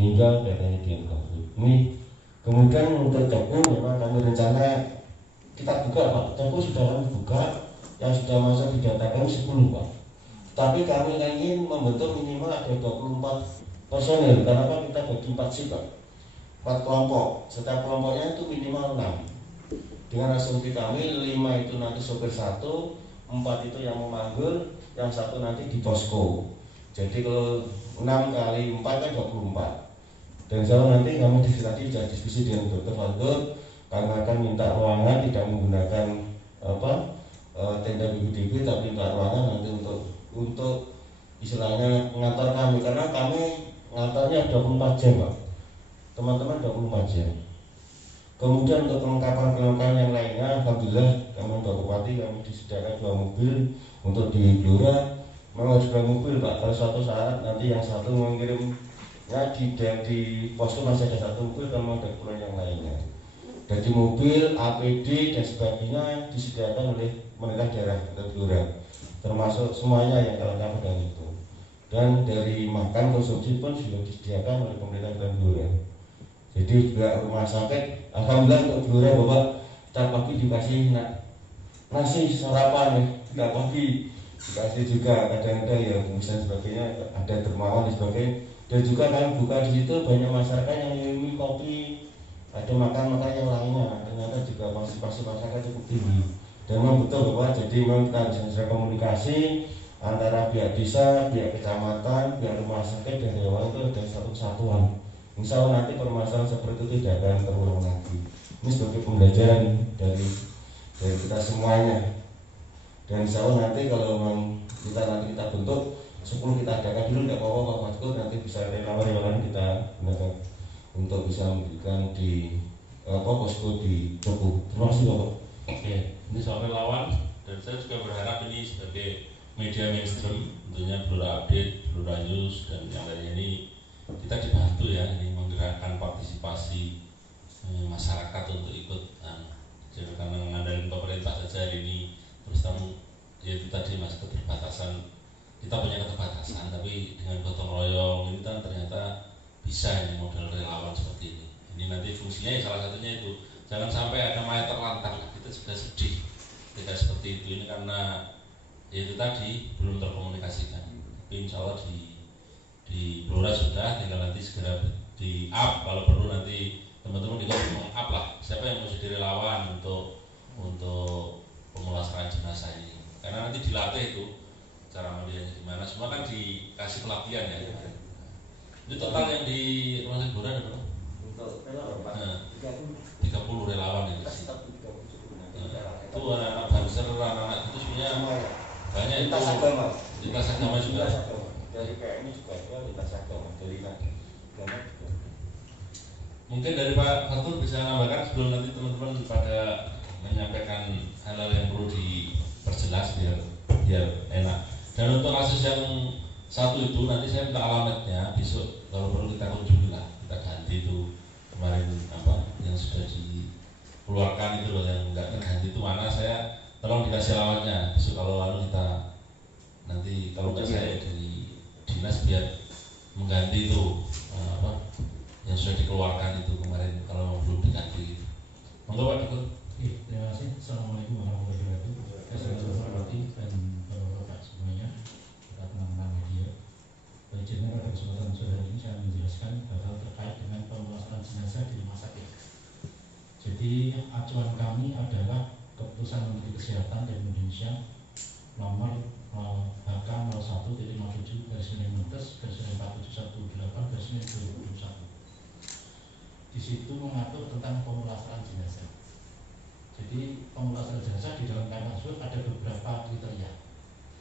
meninggal katanya dia COVID. Ini kemudian untuk Cepu memang kami rencana kita buka Pak, Cepu sudah kami buka, yang sudah masuk di data kami 10 Pak. Tapi kami ingin membentuk minimal ada 24 personel, karena Pak kita bagi 4 shift Pak, 4 kelompok, setiap kelompoknya itu minimal 6. Dengan asumsi kami 5 itu nanti sopir 1, 4 itu yang memanggul, yang 1 nanti di posko. Jadi kalau 6 kali 4 kan 24. Dan saya nanti kami tadi sudah diskusi dengan Dr. Fadul, kami akan minta ruangan tidak menggunakan tenda BPDB, tapi minta ruangan nanti untuk istilahnya ngantor kami, karena kami ngantornya 24 jam Pak, teman-teman 24 jam. Kemudian untuk kelengkapan yang lainnya, alhamdulillah kami Pak Bupati kami disediakan 2 mobil untuk di Blora. Memang harus 2 mobil Pak, kalau suatu saat nanti yang satu mengirimnya di posko masih ada 1 mobil, kalau ada keperluan yang lainnya. Jadi mobil, APD dan sebagainya disediakan oleh pemerintah daerah Blora, termasuk semuanya yang kelengkapan dengan itu. Dan dari makan konsumsi pun sudah disediakan oleh pemerintah Blora. Jadi juga rumah sakit, alhamdulillah untuk Blora Bapak, setiap pagi dikasih nasi sarapan, setiap pagi dikasih juga kadang-kadang ya bisa sebagainya, ada dermawan dan sebagainya. Dan juga kami buka di situ banyak masyarakat yang minum kopi, ada makan-makan yang lainnya, ternyata juga partisipasi masyarakat cukup tinggi. Dan memang betul Bapak, jadi memang kita bisa komunikasi antara pihak desa, pihak kecamatan, pihak rumah sakit dan hewan itu ada satu kesatuan. Insya Allah nanti permasalahan seperti itu tidak akan terulang lagi. Ini sebagai pembelajaran dari kita semuanya. Dan insya Allah nanti kalau memang kita bentuk 10 kita adakan dulu, tidak apa-apa Pak Fatko, nanti bisa relawan kita gunakan untuk bisa memberikan di posko di Cepu. Terima kasih Bapak. Oke, ini soal relawan, dan saya juga berharap ini sebagai media mainstream, tentunya Blora Update, Blora News dan yang lainnya ini kita dibantu ya, ini menggerakkan partisipasi masyarakat untuk ikut. Jadi karena mengandalkan pemerintah saja hari ini, terus kamu yaitu tadi mas keterbatasan, kita punya keterbatasan, tapi dengan gotong royong ini kan ternyata bisa ini model relawan seperti ini. Ini nanti fungsinya ya salah satunya itu, jangan sampai ada mayat terlantar lah, kita sudah sedih tidak seperti itu. Ini karena itu tadi belum terkomunikasikan, tapi insya Allah di Blora sudah, tinggal nanti segera di up, kalau perlu nanti teman-teman di up lah siapa yang mau jadi relawan untuk pemulasaran jenazah ini, karena nanti dilatih itu cara modelnya gimana, semua kan dikasih pelatihan ya. Ini total yang di rumah sakit Blora ada berapa? Untuk relawan 30 relawan itu sih. Itu anak-anak banser, anak-anak itu sebenarnya banyak itu. Lintas agama juga. Dari PMI juga ada lintas agama, dari agama juga. Mungkin dari Pak Fatur bisa menambahkan sebelum nanti teman-teman pada menyampaikan hal-hal yang perlu diperjelas biar enak. Dan untuk kasus yang satu itu nanti saya minta alamatnya besok, kalau perlu kita kunjungi lah, kita ganti itu kemarin yang sudah dikeluarkan itu loh, yang enggak terganti itu mana, saya tolong dikasih alamatnya besok, kalau kita nanti kalau nggak saya dari dinas biar mengganti itu yang sudah dikeluarkan itu kemarin kalau belum diganti. Monggo Pak Dukun. Terima kasih. Assalamualaikum warahmatullahi wabarakatuh. Saya sudah hormati dan bapak semuanya, para teman-teman media. Izinnya pada kesempatan sore ini saya menjelaskan hal terkait dengan pemulasaran jenazah di rumah sakit. Jadi acuan kami adalah keputusan Menteri Kesehatan Republik Indonesia nomor HK-01-57/Menkes/4718/2021. Di situ mengatur tentang pemulasaran jenazah. Jadi pemulasaran jenazah di dalam klaim tersebut ada beberapa kriteria.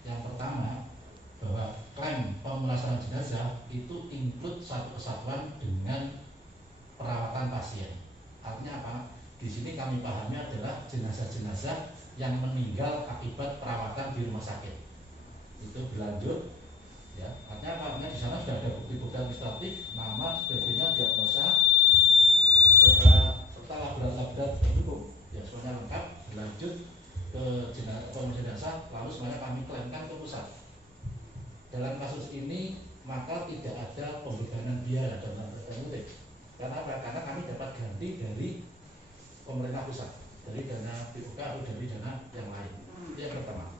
Yang pertama, bahwa klaim pemulasaran jenazah itu include satu kesatuan dengan perawatan pasien. Artinya apa? Di sini kami pahami adalah jenazah-jenazah yang meninggal akibat perawatan di rumah sakit. Itu berlanjut, ya. Artinya apa? Artinya di sana sudah ada bukti-bukti administratif, nama, sebagainya, diagnosa, serta laboratorium pendukung. Ya semuanya lengkap. Berlanjut ke jenazah, lalu semuanya kami klaimkan ke pusat. Dalam kasus ini maka tidak ada pembebanan biaya, dan karena kami dapat ganti dari pemerintah pusat, dari dana BOK atau dari dana yang lain. Itu yang pertama.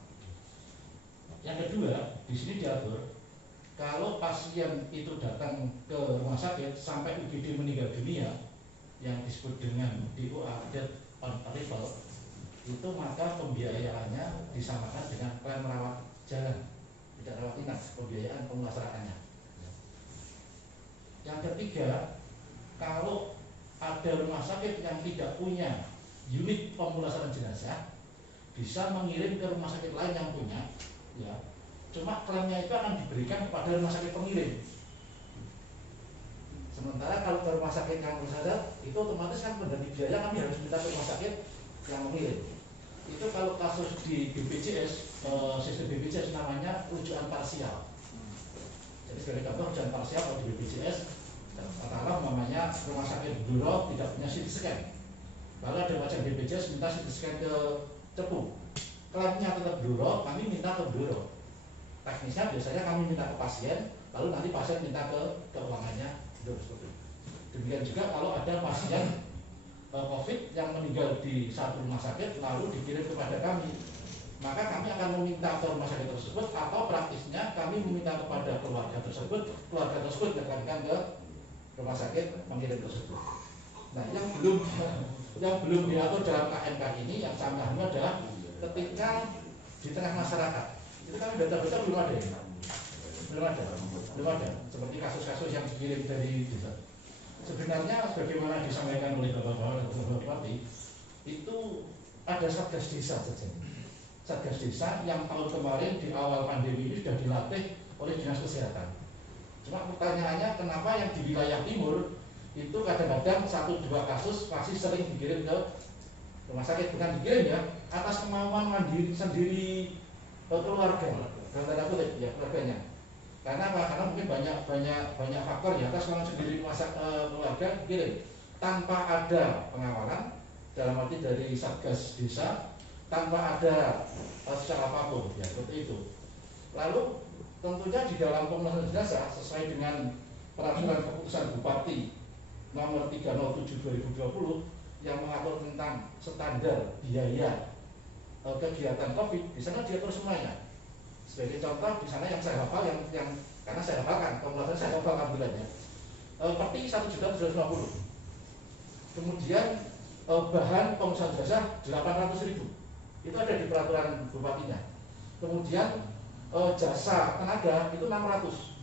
Yang kedua, di sini diatur kalau pasien itu datang ke rumah sakit sampai UGD meninggal dunia yang disebut dengan DOA, death on arrival, itu maka pembiayaannya disamakan dengan klaim rawat jalan, tidak rawat inap, pembiayaan pemulasaraannya. Yang ketiga, kalau ada rumah sakit yang tidak punya unit pemulasaran jenazah, bisa mengirim ke rumah sakit lain yang punya, ya. Cuma klaimnya itu akan diberikan kepada rumah sakit pengirim. Sementara kalau ke rumah sakit yang bersadar, itu otomatis kan pengganti biaya kami harus minta ke rumah sakit yang mengirim. Itu kalau kasus di BPJS, sistem BPJS namanya rujukan parsial. Jadi sebagai contoh rujukan parsial kalau di BPJS, katakanlah namanya rumah sakit Bluro tidak punya CT scan, lalu ada pasien BPJS minta CT scan ke Cepu, klaimnya tetap Bluro, kami minta ke Bluro. Teknisnya biasanya kami minta ke pasien, lalu nanti pasien minta ke keuangannya. Demikian juga kalau ada pasien COVID yang meninggal di satu rumah sakit lalu dikirim kepada kami, maka kami akan meminta ke rumah sakit tersebut, atau praktisnya kami meminta kepada keluarga tersebut dikembalikan ke rumah sakit mengirim tersebut. Nah, yang belum diatur dalam KMK ini yang tambahannya adalah ketika di tengah masyarakat itu kan data-data belum ada, seperti kasus-kasus yang dikirim dari desa. Sebenarnya sebagaimana disampaikan oleh Bapak Bupati, itu ada satgas desa saja. Satgas desa yang tahun kemarin di awal pandemi ini sudah dilatih oleh Dinas Kesehatan. Cuma pertanyaannya, kenapa yang di wilayah timur itu kadang-kadang 1-2 kasus masih sering dikirim ke rumah sakit, bukan dikirim ya, atas kemauan mandiri sendiri keluarga, dalam tanda kutip ya, keluarganya. Karena apa? Karena mungkin banyak faktor ya, atas kemauan sendiri keluarga dikirim tanpa ada pengawalan, dalam arti dari satgas desa, tanpa ada secara apapun ya, seperti itu. Lalu tentunya di dalam pemulasaran jenazah sesuai dengan peraturan keputusan Bupati nomor 307/2020 yang mengatur tentang standar biaya kegiatan COVID, di sana diatur semuanya. Sebagai contoh, di sana yang saya hafal, yang karena saya hafalkan, pemulasaran saya hafal alhamdulillah, peti 1.750.000. Kemudian bahan pemulasaran jenazah 800.000. Itu ada di peraturan bupatinya. Kemudian jasa tenaga itu 600,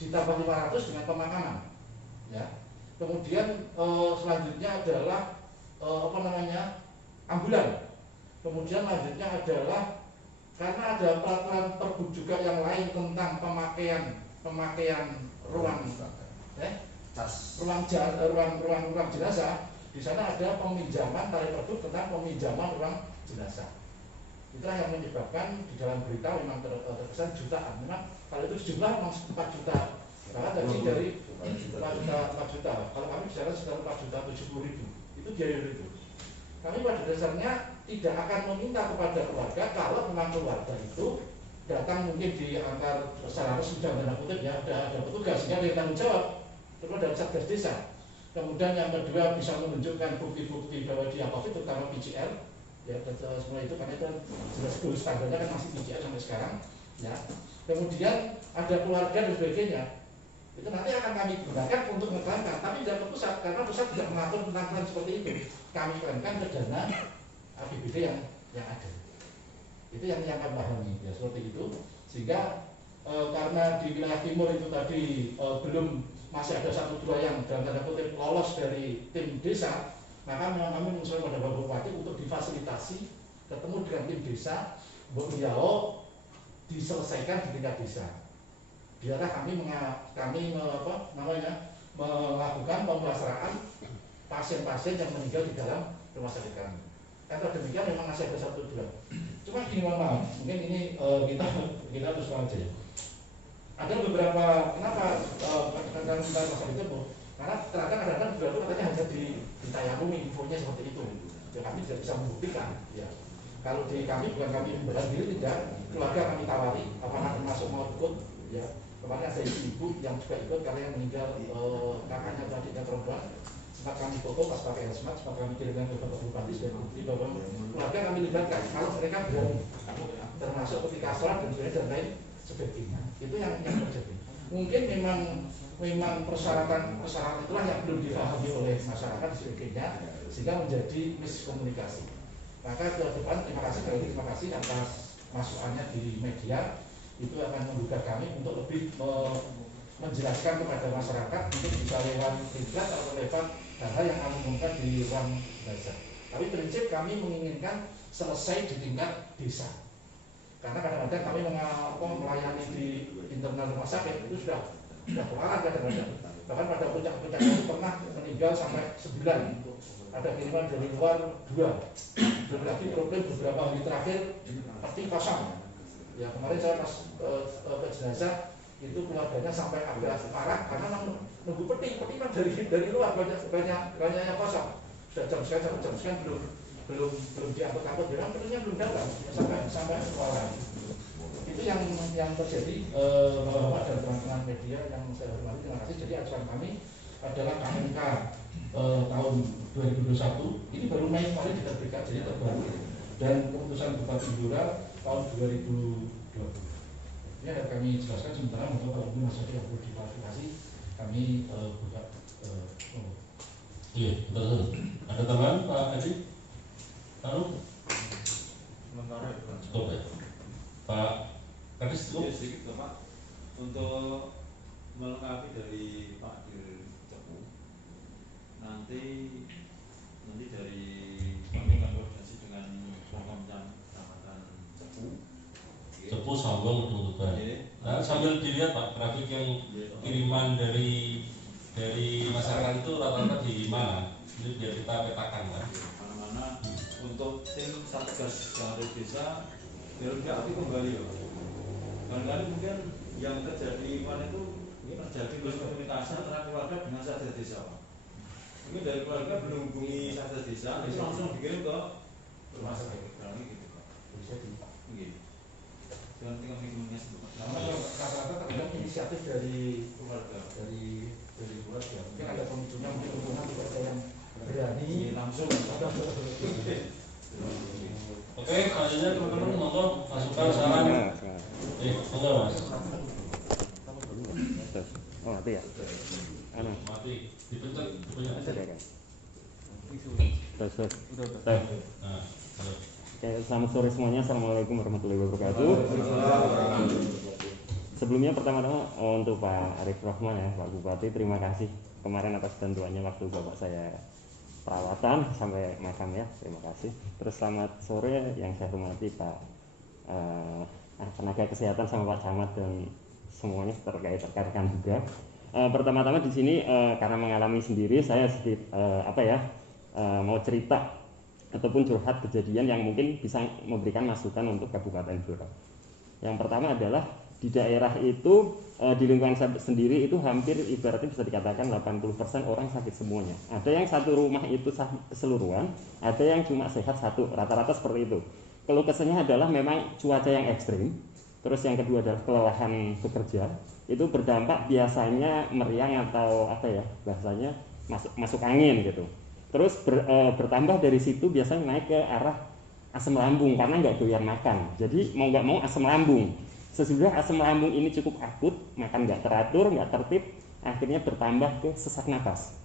ditambah 500 dengan pemakaman, ya. Kemudian selanjutnya adalah ambulan. Kemudian lanjutnya adalah karena ada peraturan Pergub juga yang lain tentang pemakaian ruang jenazah. Di sana ada peminjaman tarif Pergub tentang peminjaman ruang jenazah. Itulah yang menyebabkan di dalam berita memang terkesan jutaan. Memang kalau itu sejumlah memang 4 juta. Bahkan tadi dari 4 juta. Kalau kami bicara sekitar 4.070.000. Itu biaya itu. Kami pada dasarnya tidak akan meminta kepada keluarga kalau memang keluarga itu datang mungkin diantar secara resmi dalam tanda kutip ya, ada petugas sehingga dia tanggung jawab, terutama dalam satgas desa. Kemudian yang kedua bisa menunjukkan bukti-bukti bahwa dia COVID, terutama PCR. Ya, semua itu karena itu jelas dulu standarnya kan masih PCR sampai sekarang, ya. Kemudian ada keluarga dan sebagainya, itu nanti akan kami gunakan untuk ngeklaimkan, tapi tidak ke pusat karena pusat tidak mengatur tentang klaim seperti itu. Kami klaimkan ke dana APBD yang ada. Itu yang kami pahami, ya seperti itu. Sehingga karena di wilayah timur itu tadi masih ada 1-2 yang dalam tanda kutip lolos dari tim desa. Maka memang kami mengusulkan pada Bapak Bupati untuk difasilitasi ketemu dengan tim desa, beliau diselesaikan di tingkat desa. Biarlah kami melakukan pemulasaraan pasien-pasien yang meninggal di dalam rumah sakit kami. Kalau demikian memang masih ada 1-2. Cuma gini, mohon maaf, mungkin ini kita terus aja ya. Ada beberapa, kenapa kita masalah itu, Bu? Karena kadang-kadang juga itu katanya hanya ditayangumi infonya seperti itu. Ya kami tidak bisa membuktikan. Ya. Kalau di kami bukan kami membela diri, tidak. Keluarga kami tawari, apakah termasuk mau ikut, ya. Kemarin ada ibu yang juga ikut karena yang meninggal kakaknya atau adiknya korban. Sempat kami foto pas pakai hazmat, sempat kami kirimkan ke Bapak Bupati dan bukti bahwa keluarga kami libatkan kalau mereka berani, termasuk ketika sholat dan lain sebagainya. Itu yang terjadi. Mungkin memang persyaratan itulah yang belum dipahami oleh masyarakat sebagainya, sehingga menjadi miskomunikasi. Maka ke depan terima kasih atas masukannya di media. Itu akan membuka kami untuk lebih menjelaskan kepada masyarakat untuk bisa lewat internet atau lewat hal-hal yang kami umumkan di ruang belajar. Tapi prinsip kami menginginkan selesai di tingkat desa. Karena kadang-kadang kami melayani di internal rumah sakit itu sudah kewalahan kadang-kadang. Bahkan pada puncak-puncak itu pernah meninggal sampai 9. Ada kiriman dari luar 2. Belum lagi problem beberapa hari terakhir peti kosong. Ya kemarin saya pas ke jenazah itu keluarganya sampai agak parah karena nunggu peti kan dari luar banyak yang kosong. Sudah jam sekian belum diangkut bilang petinya belum datang sampai sekolah. Itu yang terjadi Bapak dan teman-teman media yang saya hormati, terima kasih. Jadi acuan kami adalah KMK tahun 2021 ini baru Mei kemarin diterbitkan, jadi terbaru, dan keputusan Bupati Blora tahun 2020. Ini akan kami jelaskan sementara untuk kalau ini masih yang perlu diklarifikasi kami buka. Iya, betul. Ada tambahan Pak Adi? Tahu? Cukup ya. Pak Kadis cukup? Ya, sedikit Pak. Untuk melengkapi dari Pak Dir Cepu, nanti dari kami akan koordinasi dengan Pemkab Kecamatan Cepu. Cepu Sambong Nutuban. Nah, sambil dilihat Pak grafik yang kiriman dari masyarakat itu rata-rata di mana? Ini biar kita petakan Pak. Mana-mana untuk tim satgas dari desa biar tidak aktif kembali ya. Barangkali mungkin yang terjadi kemarin itu terjadi miskomunikasi antara keluarga dengan satgas desa. Mungkin dari keluarga belum hubungi satgas desa, itu langsung dikirim ke rumah sakit. Berarti gitu Pak. Bisa gitu. Dengan tinggal komunikasi. Rata-rata tergantung inisiatif dari Keluarga. Dari keluarga. Mungkin ada pemicunya, mungkin hubungan keluarga yang berani langsung. Oke, selanjutnya teman-teman monggo masukan saran. Monggo Mas. Oh, mati ya? Mati. Dipencet. Tes. Nah, Oke, selamat sore semuanya. Assalamualaikum warahmatullahi wabarakatuh. Sebelumnya pertama-tama untuk Pak Arif Rahman ya, Pak Bupati, terima kasih kemarin atas bantuannya waktu Bapak saya perawatan sampai makam ya, terima kasih. Terus selamat sore yang saya hormati Pak tenaga kesehatan sama Pak Camat dan semuanya terkait rekan juga. Pertama-tama di sini karena mengalami sendiri saya sedikit mau cerita ataupun curhat kejadian yang mungkin bisa memberikan masukan untuk Kabupaten Blora. Yang pertama adalah di daerah itu di lingkungan saya sendiri itu hampir ibaratnya bisa dikatakan 80% orang sakit semuanya. Ada yang satu rumah itu keseluruhan, ada yang cuma sehat satu, rata-rata seperti itu. Keluh kesahnya adalah memang cuaca yang ekstrim. Terus yang kedua adalah kelelahan bekerja. Itu berdampak biasanya meriang atau bahasanya masuk angin gitu. Terus bertambah dari situ biasanya naik ke arah asam lambung karena nggak doyan makan. Jadi mau nggak mau asam lambung. Sesudah asam lambung ini cukup akut, makan nggak teratur, nggak tertib, akhirnya bertambah ke sesak napas.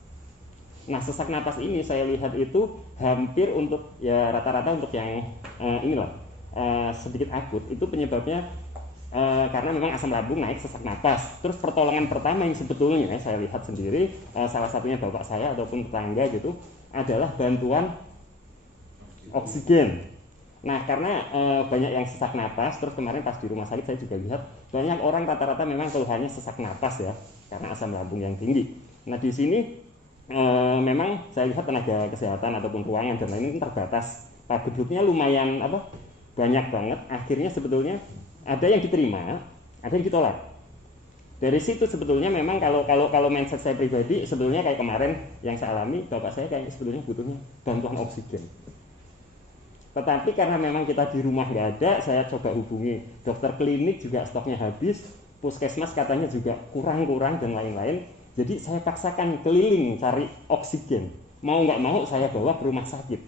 Nah, sesak napas ini saya lihat itu hampir untuk ya rata-rata untuk yang sedikit akut itu penyebabnya karena memang asam lambung naik, sesak napas. Terus pertolongan pertama yang sebetulnya saya lihat sendiri salah satunya bapak saya ataupun tetangga gitu adalah bantuan oksigen. Nah, karena banyak yang sesak napas, terus kemarin pas di rumah sakit saya juga lihat banyak orang rata-rata memang keluhannya sesak napas ya, karena asam lambung yang tinggi. Nah, di sini memang saya lihat tenaga kesehatan ataupun ruangan dan lain-lain terbatas. Pak gedungnya lumayan banyak banget. Akhirnya sebetulnya ada yang diterima, ada yang ditolak. Dari situ sebetulnya memang kalau mindset saya pribadi sebetulnya kayak kemarin yang saya alami, bapak saya kayak sebetulnya butuhnya bantuan oksigen. Tetapi karena memang kita di rumah nggak ada, saya coba hubungi dokter klinik juga stoknya habis. puskesmas katanya juga kurang-kurang dan lain-lain. Jadi saya paksakan keliling cari oksigen. Mau nggak mau saya bawa ke rumah sakit.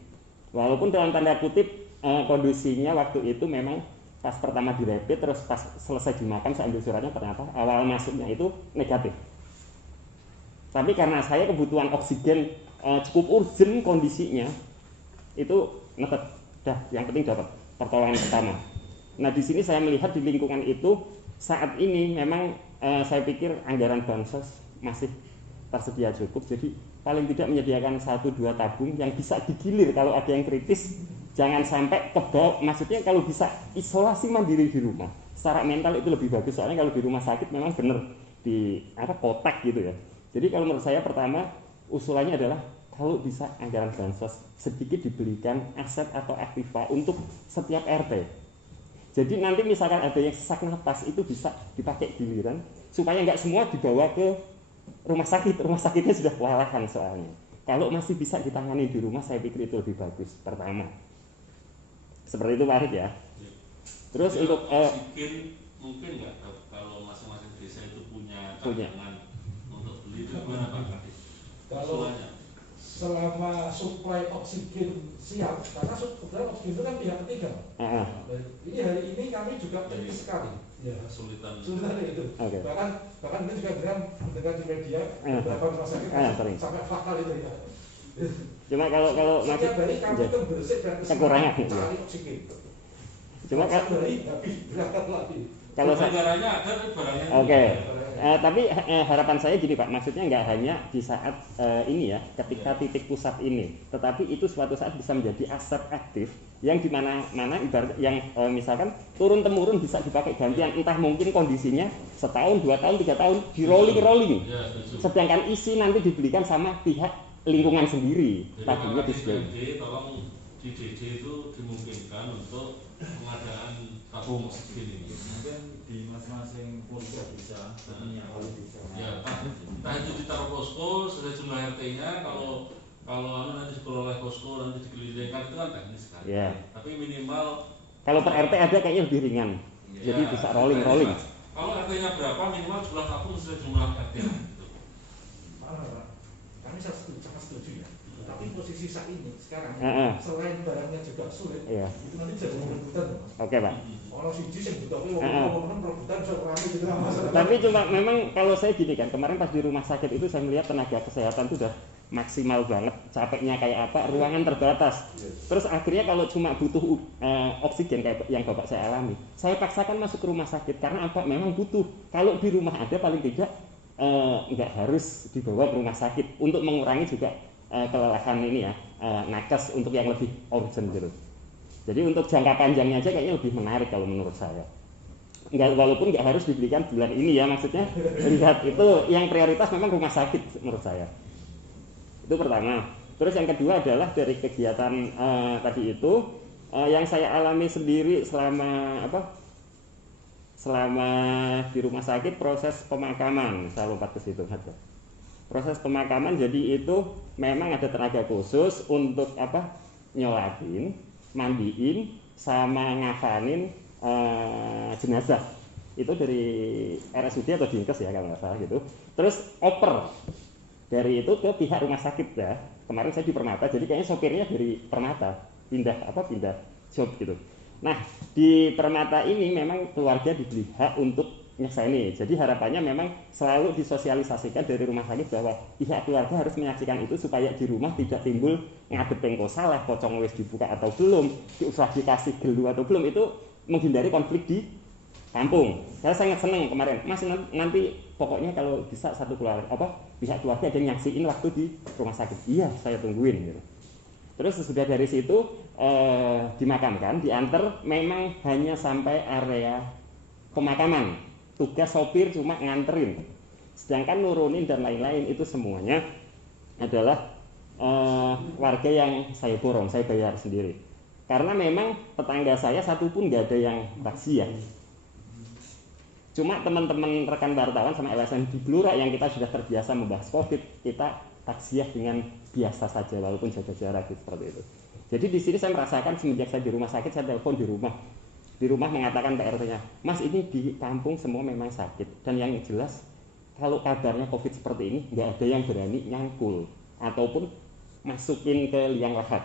Walaupun dalam tanda kutip kondisinya waktu itu memang pas pertama direpit, terus pas selesai dimakan saya ambil suratnya, ternyata awal masuknya itu negatif. Tapi karena saya kebutuhan oksigen cukup urgent kondisinya, itu netet. Dah, yang penting dapat pertolongan pertama. Nah di sini saya melihat di lingkungan itu saat ini memang saya pikir anggaran bansos masih tersedia cukup, jadi paling tidak menyediakan 1-2 tabung yang bisa digilir kalau ada yang kritis. Jangan sampai kebawa, maksudnya kalau bisa isolasi mandiri di rumah secara mental itu lebih bagus, soalnya kalau di rumah sakit memang benar di kotak gitu ya. Jadi kalau menurut saya pertama usulannya adalah kalau bisa anggaran bansos sedikit dibelikan aset atau aktiva untuk setiap RT. Jadi nanti misalkan ada yang sesak napas itu bisa dipakai giliran supaya nggak semua dibawa ke rumah sakitnya sudah kewalahan soalnya. Kalau masih bisa ditangani di rumah saya pikir itu lebih bagus pertama. Seperti itu Pak Arif ya. Terus ya, untuk oksigen mungkin nggak kalau masing-masing desa itu punya cadangan untuk beli itu gimana Pak Kadis? Kalau selama suplai oksigen siap, karena kebetulan oksigen itu kan pihak ketiga. Ini hari ini kami juga kritis sekali. Ya. Sulitan itu. Okay. Bahkan kita juga mendengar di media beberapa rumah sakit sampai fatal itu ya. Cuma kalau setiap hari kami itu bersih dan kekurangan mencari oksigen. Cuma setiap hari habis berangkat lagi. Kalau negaranya ada barangnya. Oke. Tapi harapan saya gini Pak, maksudnya nggak hanya di saat ini ya, ketika titik pusat ini, tetapi itu suatu saat bisa menjadi aset aktif yang di mana-mana ibarat yang misalkan turun temurun bisa dipakai gantian, entah mungkin kondisinya setahun, 2 tahun, 3 tahun di rolling. Ya, sedangkan isi nanti dibelikan sama pihak lingkungan sendiri. Tabungnya disediakan. Tolong di DJ itu dimungkinkan untuk pengadaan tabung oksigen ini. Mungkin di masing-masing posko bisa punya ya, entah itu ditaruh posko sesuai jumlah RT-nya. Kalau nanti diperoleh posko nanti dikelilingkan itu kan teknis kan. Yeah. Tapi minimal kalau per RT ada kayaknya lebih ringan. Jadi bisa rolling. Kalau RT-nya berapa minimal jumlah tabung sesuai jumlah RT. Gitu. Kami sangat setuju ya. Tapi posisi saat ini sekarang selain barangnya juga sulit, itu nanti jadi rebutan. Oke Pak. Orang siji sing butuh rebutan rame gitu. Tapi cuma memang kalau saya gini kan, kemarin pas di rumah sakit itu saya melihat tenaga kesehatan itu udah maksimal banget, capeknya kayak apa, ruangan terbatas. Terus akhirnya kalau cuma butuh oksigen kayak yang Bapak saya alami, saya paksakan masuk ke rumah sakit karena apa? Memang butuh. Kalau di rumah ada paling tidak nggak harus dibawa ke rumah sakit untuk mengurangi juga kelelahan ini ya, nakes untuk yang lebih urgent gitu. Jadi untuk jangka panjangnya aja kayaknya lebih menarik kalau menurut saya. Walaupun nggak harus dibelikan bulan ini ya, maksudnya lihat itu yang prioritas memang rumah sakit menurut saya. Itu pertama. Terus yang kedua adalah dari kegiatan tadi itu yang saya alami sendiri selama di rumah sakit, proses pemakaman. Saya lompat ke situ aja. Proses pemakaman jadi itu memang ada tenaga khusus untuk nyolatin, mandiin, sama ngafanin jenazah. Itu dari RSUD atau Dinkes ya kalau nggak salah gitu. Terus oper dari itu ke pihak rumah sakit ya. Kemarin saya di Permata, jadi kayaknya sopirnya dari Permata pindah job gitu. Nah di Permata ini memang keluarga dibeli hak untuk nyeksaini. Jadi harapannya memang selalu disosialisasikan dari rumah sakit bahwa pihak keluarga harus menyaksikan itu supaya di rumah tidak timbul ngadep pengko salah, pocong wis dibuka atau belum, diusah dikasih gelu atau belum, itu menghindari konflik di kampung. Saya sangat senang kemarin, Mas nanti pokoknya kalau bisa satu keluarga pihak keluarga ada yang nyaksiin waktu di rumah sakit. Iya, saya tungguin gitu. Terus sesudah dari situ dimakamkan, diantar memang hanya sampai area pemakaman. Tugas sopir cuma nganterin, sedangkan nurunin dan lain-lain itu semuanya adalah warga yang saya borong, saya bayar sendiri. Karena memang tetangga saya satu pun nggak ada yang takziah. Cuma teman-teman rekan wartawan sama LSM di Blora yang kita sudah terbiasa membahas COVID, kita takziah dengan biasa saja walaupun jaga jarak gitu, seperti itu. Jadi di sini saya merasakan semenjak saya di rumah sakit, saya telepon di rumah, di rumah mengatakan PRT-nya, Mas ini di kampung semua memang sakit, dan yang jelas kalau kabarnya COVID seperti ini nggak ada yang berani nyangkul ataupun masukin ke liang lahat.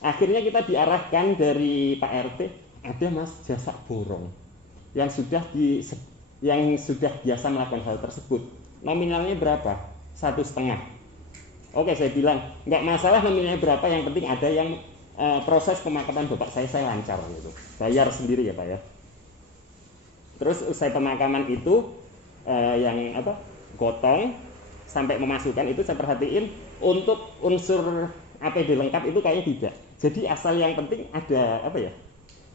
Akhirnya kita diarahkan dari Pak RT, ada Mas jasa borong yang sudah biasa melakukan hal tersebut. Nominalnya berapa? 1,5. Oke, saya bilang nggak masalah nominalnya berapa, yang penting ada yang proses pemakaman bapak saya lancar gitu. Bayar sendiri ya Pak ya. Terus usai pemakaman itu yang gotong sampai memasukkan itu saya perhatiin untuk unsur APD lengkap itu kayaknya tidak. Jadi asal yang penting ada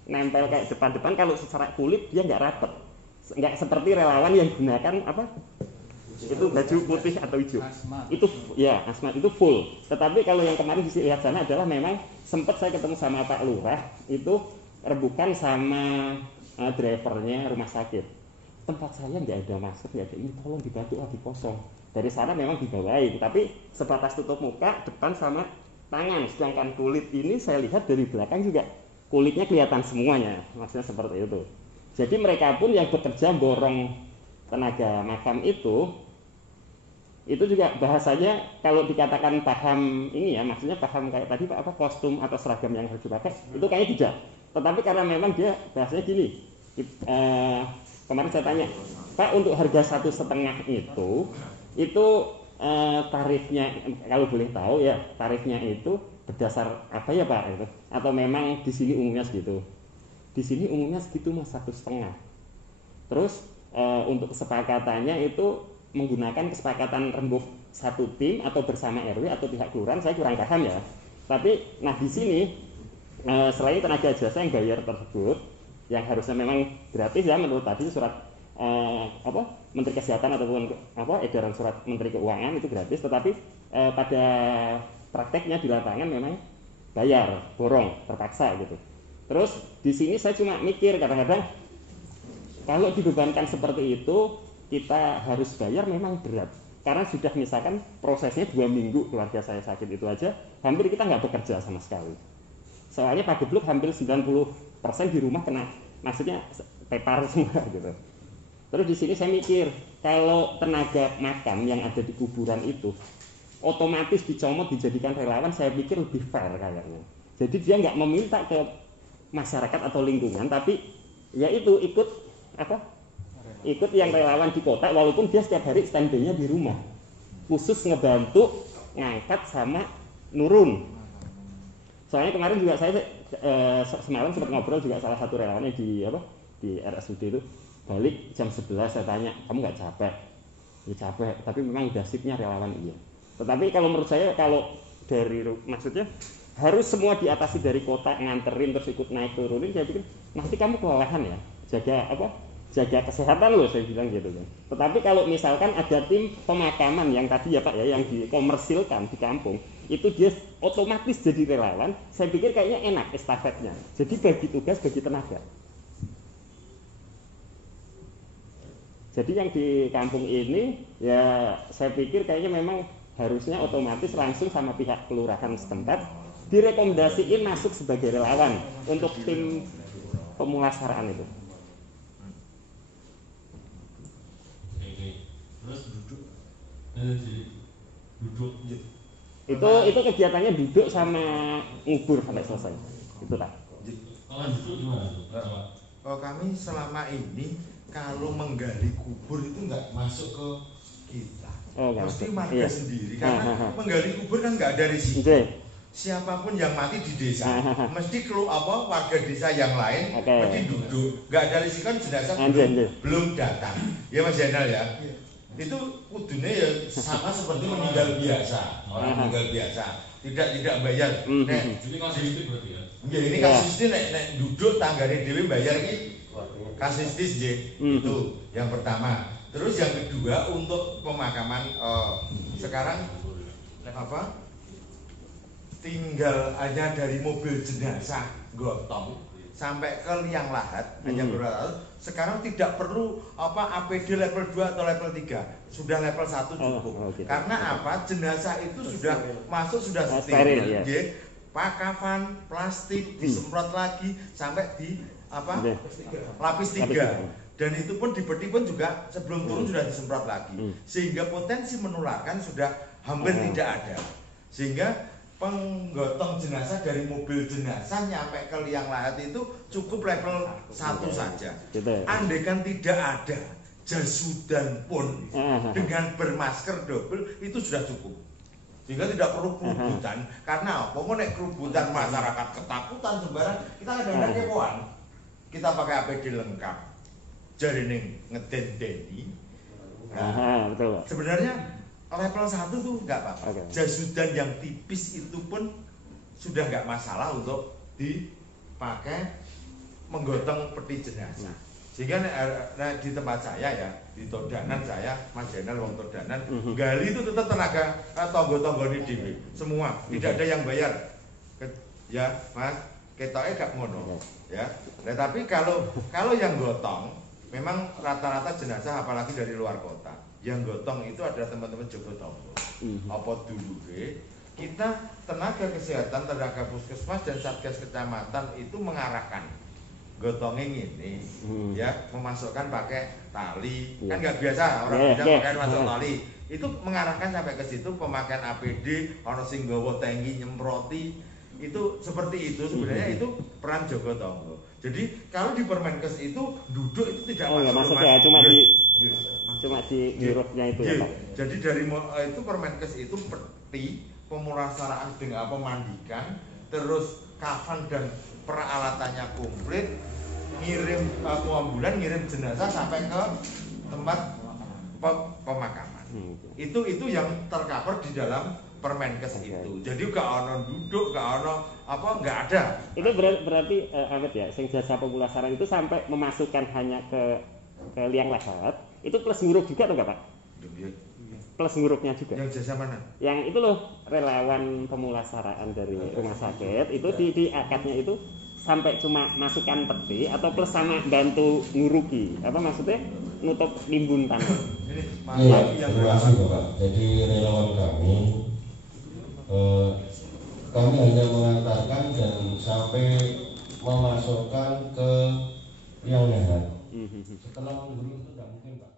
nempel kayak depan-depan, kalau secara kulit dia nggak rapet, nggak seperti relawan yang gunakan itu baju putih atau hijau. Itu ya asmat itu full. Tetapi kalau yang kemarin dilihat sana adalah memang sempat saya ketemu sama Pak Lurah, itu rebukan sama drivernya rumah sakit. Tempat saya nggak ada masker, nggak ada ini, tolong dibantu lagi kosong. Dari sana memang dibawain, tapi sebatas tutup muka depan sama tangan. Sedangkan kulit ini saya lihat dari belakang juga kulitnya kelihatan semuanya, maksudnya seperti itu. Jadi mereka pun yang bekerja borong tenaga makam itu juga bahasanya kalau dikatakan paham ini ya, maksudnya paham kayak tadi Pak kostum atau seragam yang harus dipakai, itu kayaknya tidak. Tetapi karena memang dia bahasanya gini, kemarin saya tanya, Pak untuk harga 1,5 itu tarifnya kalau boleh tahu ya, tarifnya itu berdasar apa ya Pak itu? Atau memang di sini umumnya segitu? Di sini umumnya segitu Mas, 1,5. Terus untuk kesepakatannya itu menggunakan kesepakatan rembuk satu tim atau bersama RW atau pihak kelurahan, saya kurang paham ya. Tapi nah di sini selain tenaga jasa yang bayar tersebut yang harusnya memang gratis ya menurut tadi surat Menteri Kesehatan ataupun edaran surat Menteri Keuangan itu gratis, tetapi pada prakteknya di lapangan memang bayar, borong, terpaksa gitu. Terus di sini saya cuma mikir kadang-kadang kalau dibebankan seperti itu kita harus bayar memang berat, karena sudah misalkan prosesnya 2 minggu keluarga saya sakit itu aja hampir kita nggak bekerja sama sekali. Soalnya Pak Gebluk hampir 90% di rumah kena, maksudnya tepar semua gitu. Terus di sini saya mikir kalau tenaga makam yang ada di kuburan itu otomatis dicomot dijadikan relawan, saya pikir lebih fair kayaknya. Jadi dia nggak meminta ke masyarakat atau lingkungan, tapi ya itu ikut yang relawan di kota, walaupun dia setiap hari standby-nya di rumah khusus ngebantu ngangkat sama nurun. Soalnya kemarin juga saya semalam sempat ngobrol juga salah satu relawannya di RSUD itu, balik jam 11 saya tanya, kamu nggak capek? Ya capek, tapi memang udah shiftnya relawan iya. Tetapi kalau menurut saya kalau dari maksudnya harus semua diatasi dari kota, nganterin terus ikut naik turunin, saya pikir nanti kamu kelelahan ya, jaga kesehatan loh, saya bilang gitu kan. Tetapi kalau misalkan ada tim pemakaman yang tadi ya Pak ya, yang dikomersilkan di kampung, itu dia otomatis jadi relawan, saya pikir kayaknya enak estafetnya. Jadi bagi tugas, bagi tenaga. Jadi yang di kampung ini ya saya pikir kayaknya memang harusnya otomatis langsung sama pihak kelurahan setempat direkomendasiin masuk sebagai relawan untuk tim pemulasaraan itu. Terus duduk itu kegiatannya duduk sama ngubur sampai selesai itu Pak. Kalau duduk gimana? Kalau kami selama ini kalau menggali kubur itu nggak masuk ke kita, mesti warga sendiri, karena menggali kubur kan nggak ada risiko. Siapapun yang mati di desa, mesti warga desa yang lain mesti duduk, nggak ada risiko, jenazah belum datang. Ya Mas Zainal ya. Itu kudune ya sama seperti meninggal biasa, orang meninggal biasa, tidak bayar. Jadi kasus itu berarti ya? Ya ini kasus ini nek duduk tanggane dhewe bayar iki kasus itu yang pertama. Terus yang kedua untuk pemakaman sekarang tinggal hanya dari mobil jenazah gotong sampai ke liang lahat hanya berlalu. Sekarang tidak perlu APD level 2 atau level 3, sudah level 1 cukup. Karena jenazah itu sudah masuk, sudah steril. kafan, plastik, disemprot lagi sampai di lapis 3. Dan itu pun di peti pun juga sebelum turun sudah disemprot lagi, sehingga potensi menularkan sudah hampir tidak ada. Sehingga penggotong jenazah dari mobil jenazah nyampe ke liang lahat itu cukup level 1 saja. Andaikan tidak ada jasudan pun dengan bermasker double itu sudah cukup. Sehingga tidak perlu kerubutan. Karena apa? Mau naik kerubutan masyarakat ketakutan sembarang, kita kadang-kadang kepoan. Kita pakai APD lengkap, jarine ngedendeni. Nah, betul. Sebenarnya level 1 tuh nggak apa-apa. Jasudan yang tipis itu pun sudah nggak masalah untuk dipakai menggotong peti jenazah. Sehingga di tempat saya ya, di Todanan saya, Mas Jenal wong Todanan, gali itu tetap tenaga tonggo-tonggo di dewe semua, tidak ada yang bayar. Ya, Mas, ketoknya gak ngono. Ya. Nah, tapi kalau yang gotong memang rata-rata jenazah apalagi dari luar kota. Yang gotong itu adalah teman-teman Jogo Tonggo. Apa dulu kita tenaga kesehatan, tenaga puskesmas dan satgas kecamatan itu mengarahkan gotongnya ini, ya memasukkan pakai tali, kan nggak biasa orang bisa pakai masuk tali. Itu mengarahkan sampai ke situ pemakaian APD, ono sing nggawa tangki nyemproti, itu seperti itu sebenarnya itu peran Jogo Tonggo. Jadi kalau di Permenkes itu duduk itu tidak masuk. Maksudnya cuma di urutnya itu ya Pak. Jadi dari itu Permenkes itu peti pemulasaraan dengan pemandikan, terus kafan dan peralatannya komplit, ngirim ambulan, ngirim jenazah sampai ke tempat pemakaman. Itu yang tercover di dalam Permenkes itu. Jadi gak ono duduk, gak ono apa, nggak ada. Itu berarti Ahmed ya, sing jasa pemulasaran itu sampai memasukkan hanya ke liang lahat, itu plus nguruk juga atau enggak Pak? Plus nguruknya juga. Yang jasa mana? Yang itu loh, relawan pemulasaraan dari rumah sakit itu di akadnya itu sampai cuma masukkan peti atau plus sama bantu nguruki, apa maksudnya nutup timbun tanah. Iya, terima kasih Bapak. Jadi relawan kami hanya mengantarkan dan sampai memasukkan ke liang lahat. Setelah menggulung itu tidak mungkin Pak.